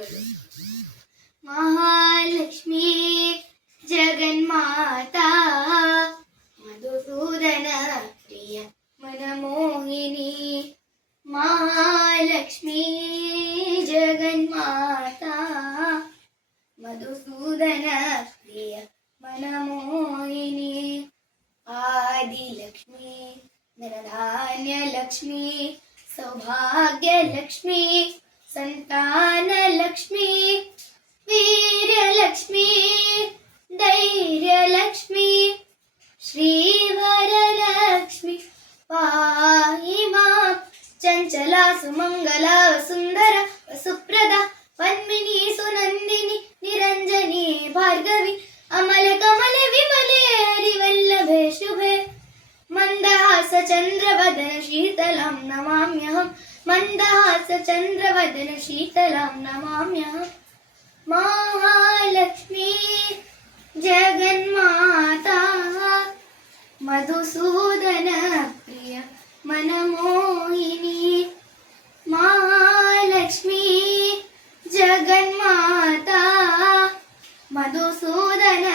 ಶ್ಲೋಕಗಳು. ಮಹಾಲಕ್ಷ್ಮೀ ಜಗನ್ಮಾತಾ ಮಧುಸೂದನ ಪ್ರಿಯ ಮನಮೋಹಿನಿ. ಮಹಾಲಕ್ಷ್ಮೀ ಜಗನ್ಮಾತಾ ಮಧುಸೂದನ ಪ್ರಿಯ ಮನಮೋಹಿನಿ. ಆದಿಲಕ್ಷ್ಮೀ ಧನಧಾನ್ಯ ಲಕ್ಷ್ಮೀ ಸೌಭಾಗ್ಯ ಲಕ್ಷ್ಮೀ ಸಂತಾನ ಲಕ್ಷ್ಮೀ ವೀರ್ಯಲಕ್ಷ್ಮೀ ಧೈರ್ಯಲಕ್ಷ್ಮೀ ಶ್ರೀವರಲಕ್ಷ್ಮೀ ಪಾಹಿ ಮಾಂ. ಚಂಚಲಾ ಸುಮಂಗಲಾ ವಸುಂಧರ ವಸುಪ್ರದ ಪದ್ಮಿನಿ ಸುನಂದಿನಿ ನಿರಂಜನಿ ಭಾರ್ಗವಿ ಅಮಲ ಕಮಲ ವಿಮಲೆ ಹರಿವಲ್ಲಭೆ ಶುಭೆ. ಮಂದಹಾಸ ಚಂದ್ರವದನ ಶೀತಲಾಂ ನಮಾಮ್ಯಹಂ. ಮಂದಹಾಸ ಚಂದ್ರವದನ ಶೀತಲಾಂ ನಮಾಮ್ಯಹಂ. ಮಹಾಲಕ್ಷ್ಮೀ ಜಗನ್ಮಾತಾ ಮಧುಸೂದನ ಪ್ರಿಯ ಮನಮೋಹಿನಿ. ಮಹಾಲಕ್ಷ್ಮೀ ಜಗನ್ಮಾತಾ ಮಧುಸೂದನ